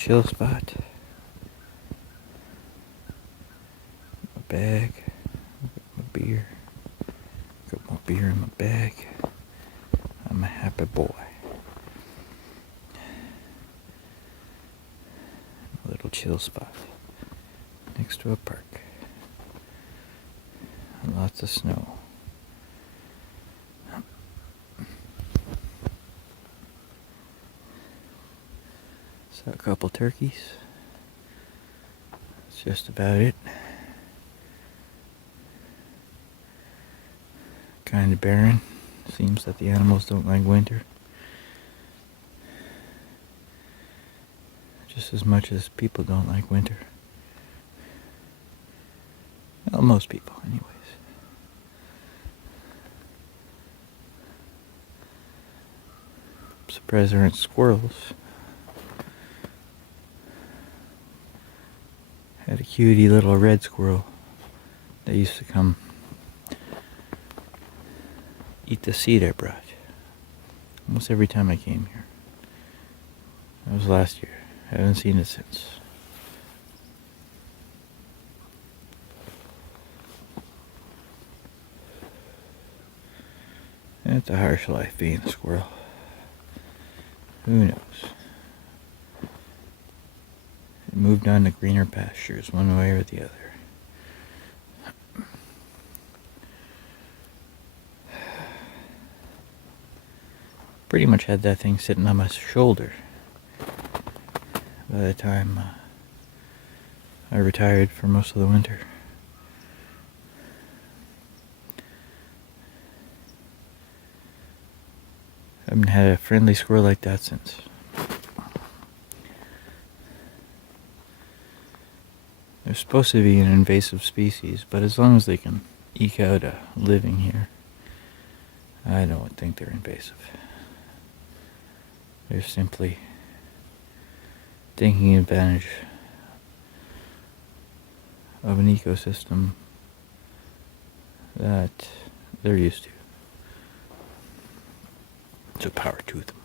chill spot. My bag, my beer. Got my beer in my bag. I'm a happy boy. A little chill spot next to a park. And lots of snow. Saw a couple turkeys. That's just about it. Kind of barren. Seems that the animals don't like winter. Just as much as people don't like winter. Well, most people, anyways. I'm surprised there aren't squirrels. Had a cutie little red squirrel that used to come eat the seed I brought almost every time I came here. That was last year. I haven't seen it since. It's a harsh life being a squirrel. Who knows? It moved on to greener pastures one way or the other. Pretty much had that thing sitting on my shoulder by the time I retired for most of the winter. I haven't had a friendly squirrel like that since. They're supposed to be an invasive species, but as long as they can eke out a living here, I don't think they're invasive. They're simply taking advantage of an ecosystem that they're used to. So power to them.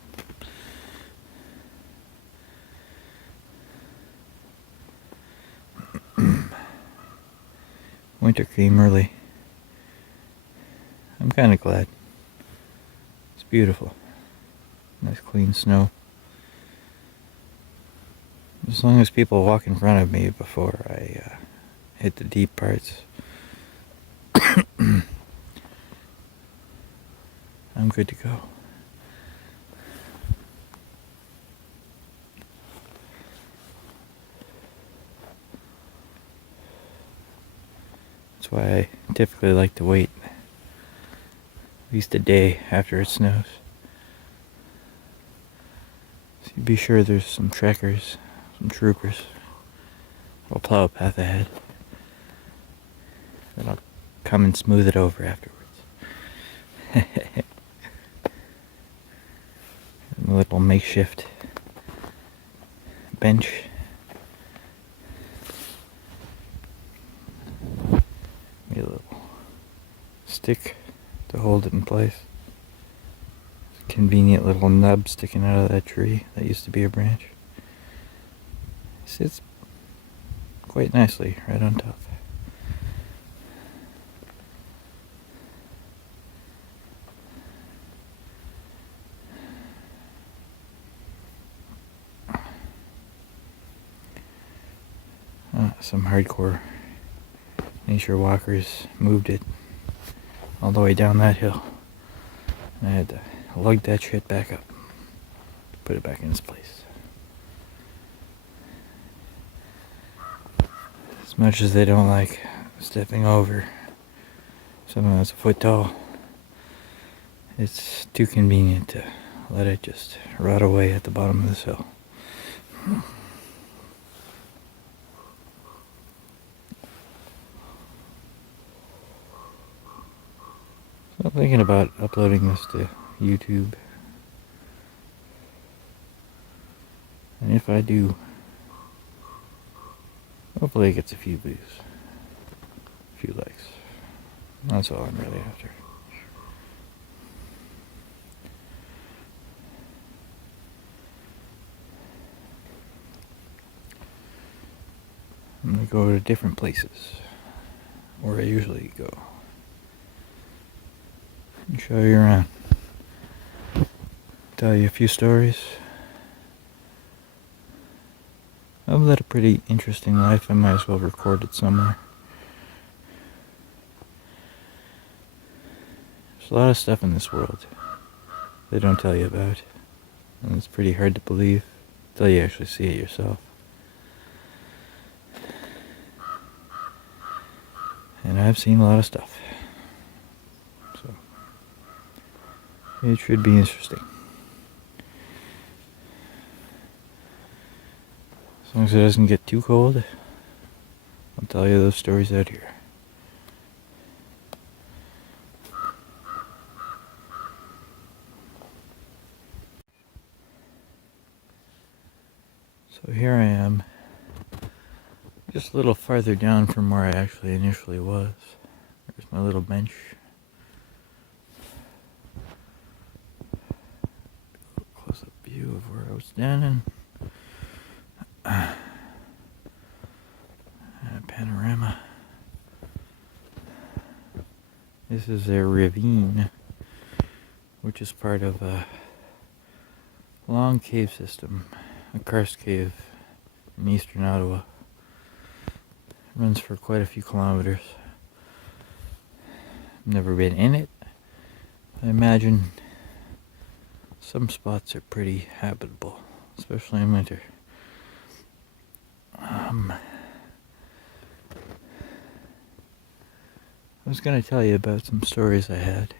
Winter came early. I'm kind of glad. It's beautiful. Nice clean snow. As long as people walk in front of me before I hit the deep parts, I'm good to go. That's why I typically like to wait at least a day after it snows. So you be sure there's some trekkers, some troopers. I'll plow a path ahead. Then I'll come and smooth it over afterwards. A little makeshift bench. Maybe a little stick to hold it in place. Convenient little nub sticking out of that tree that used to be a branch. It sits quite nicely right on top. Some hardcore nature walkers moved it all the way down that hill. I had to lug that shit back up, put it back in its place. As much as they don't like stepping over something that's a foot tall, it's too convenient to let it just rot away at the bottom of this hill. So I'm thinking about uploading this to YouTube. And if I do, hopefully it gets a few views, a few likes. That's all I'm really after. I'm going to go to different places where I usually go and show you around. Tell you a few stories. I've led a pretty interesting life. I might as well record it somewhere. There's a lot of stuff in this world they don't tell you about, and it's pretty hard to believe until you actually see it yourself. And I've seen a lot of stuff, so it should be interesting. As long as it doesn't get too cold, I'll tell you those stories out here. So here I am, just a little farther down from where I actually initially was. There's my little bench. Close-up view of where I was standing. Panorama. This is a ravine, which is part of a long cave system, a karst cave in eastern Ottawa. It runs for quite a few kilometers. I've never been in it. I imagine some spots are pretty habitable, especially in winter. I was going to tell you about some stories I had.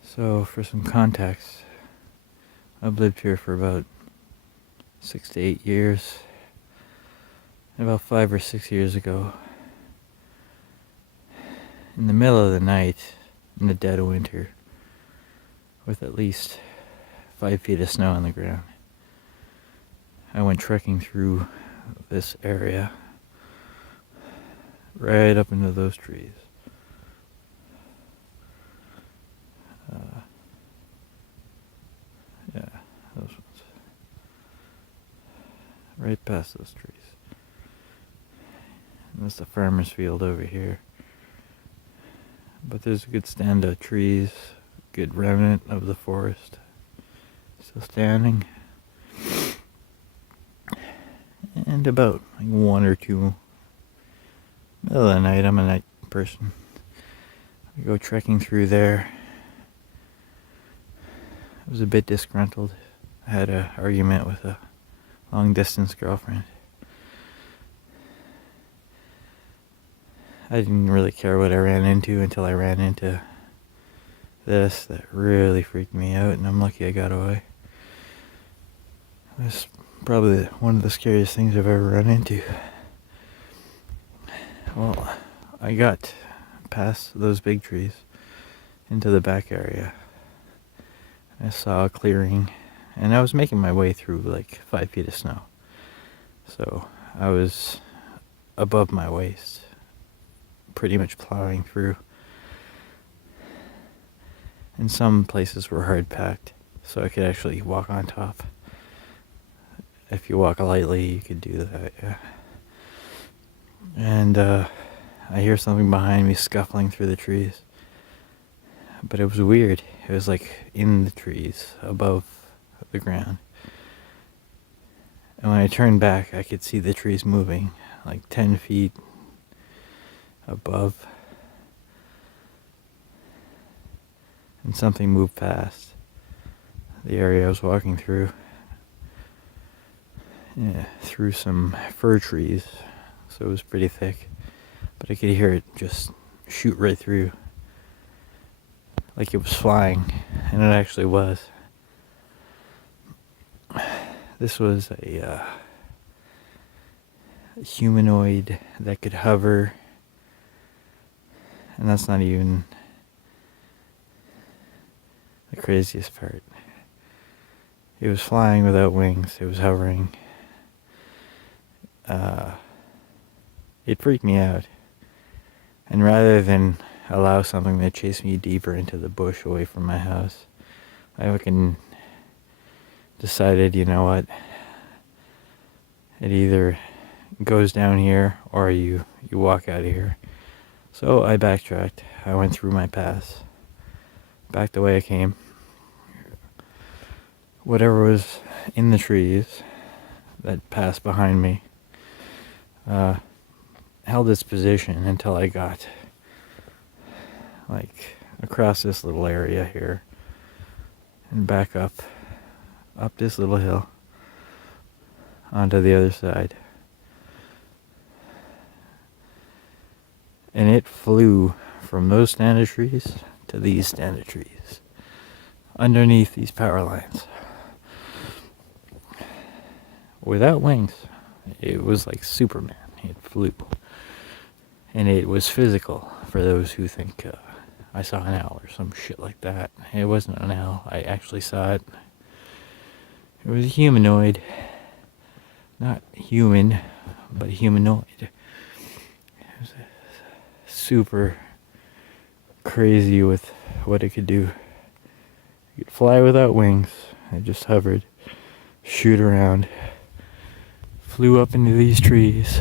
So, for some context, I've lived here for about 6 to 8 years. About 5 or 6 years ago, in the middle of the night, in the dead of winter, with at least 5 feet of snow on the ground, I went trekking through this area, right up into those trees. Yeah, those ones. Right past those trees. And that's the farmer's field over here. But there's a good stand of trees, good remnant of the forest still standing. And about like 1 or 2, middle of the night, I'm a night person. I go trekking through there. I was a bit disgruntled. I had an argument with a long distance girlfriend. I didn't really care what I ran into until I ran into this that really freaked me out, and I'm lucky I got away. It was probably one of the scariest things I've ever run into. Well, I got past those big trees into the back area. I saw a clearing, and I was making my way through like 5 feet of snow. So I was above my waist, pretty much plowing through. And some places were hard packed, so I could actually walk on top. If you walk lightly, you could do that, yeah. And I hear something behind me scuffling through the trees. But it was weird. It was like in the trees, above the ground. And when I turned back, I could see the trees moving, like 10 feet above. And something moved past the area I was walking through. Yeah, through some fir trees, so it was pretty thick. But I could hear it just shoot right through. Like it was flying, and it actually was. This was a humanoid that could hover, and that's not even the craziest part. It was flying without wings, it was hovering. It freaked me out, and rather than allow something to chase me deeper into the bush away from my house, I fucking decided, you know what, It either goes down here or you walk out of here. So I backtracked. I went through my paths, back the way I came. Whatever was in the trees that passed behind me held its position until I got like across this little area here and back up this little hill onto the other side. And it flew from those stand of trees to these stand of trees underneath these power lines without wings. It was like Superman. It flew. And it was physical, for those who think I saw an owl or some shit like that. It wasn't an owl. I actually saw it. It was a humanoid. Not human, but humanoid. It was super crazy with what it could do. It could fly without wings. It just hovered, shoot around, flew up into these trees.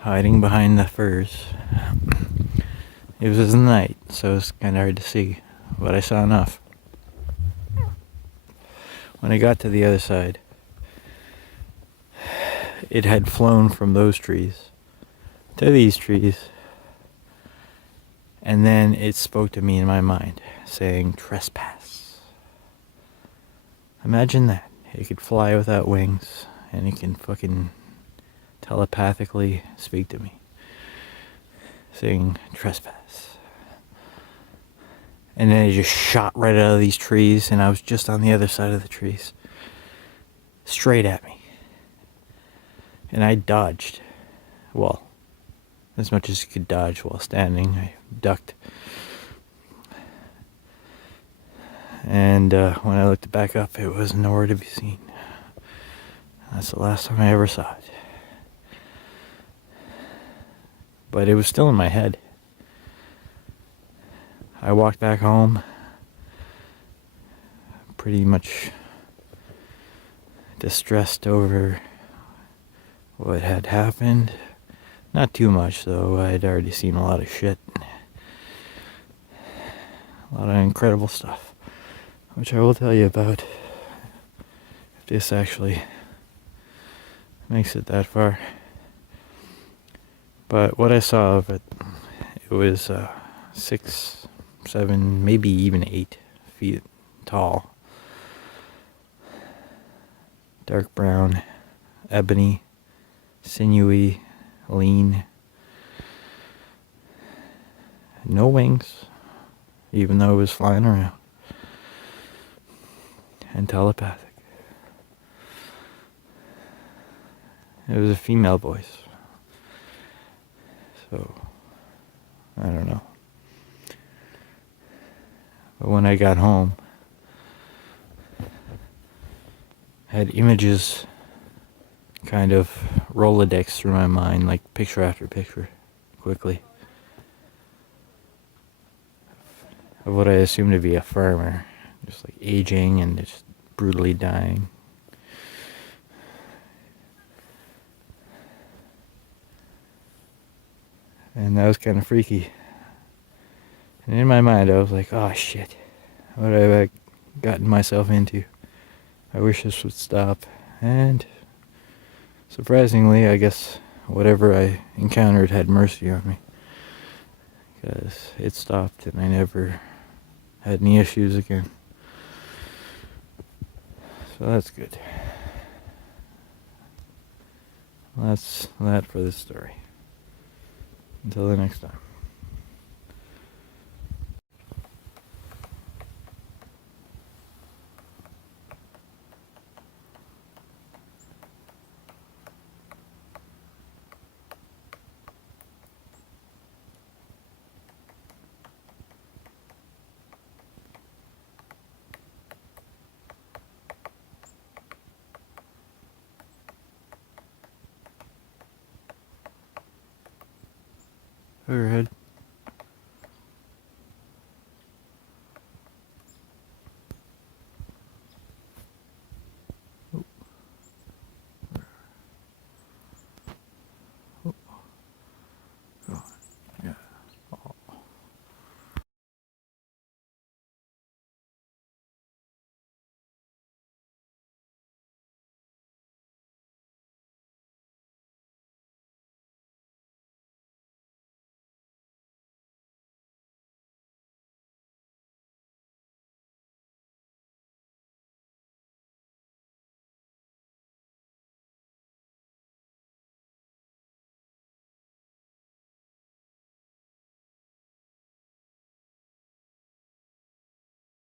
Hiding behind the firs. It was night, so it was kind of hard to see, but I saw enough. When I got to the other side, it had flown from those trees to these trees, and then it spoke to me in my mind, saying, "Trespass." Imagine that. It could fly without wings, and it can fucking telepathically speak to me, saying "trespass." And then it just shot right out of these trees, and I was just on the other side of the trees, straight at me. And I dodged, well, as much as you could dodge while standing. I ducked. And when I looked back up, it was nowhere to be seen. That's the last time I ever saw it. But it was still in my head. I walked back home, pretty much distressed over what had happened. Not too much, though. I'd already seen a lot of shit. A lot of incredible stuff, which I will tell you about if this actually makes it that far. But what I saw of it, it was 6, 7, maybe even 8 feet tall. Dark brown, ebony, sinewy, lean. No wings, even though it was flying around. And telepathic. It was a female voice. So, I don't know. But when I got home, I had images kind of Rolodex through my mind, like picture after picture, quickly, of what I assumed to be a farmer, just like aging and just brutally dying. And that was kind of freaky. And in my mind, I was like, oh shit, what have I gotten myself into? I wish this would stop. And surprisingly, I guess whatever I encountered had mercy on me, because it stopped and I never had any issues again. So that's good. That's that for this story. Until the next time. Overhead.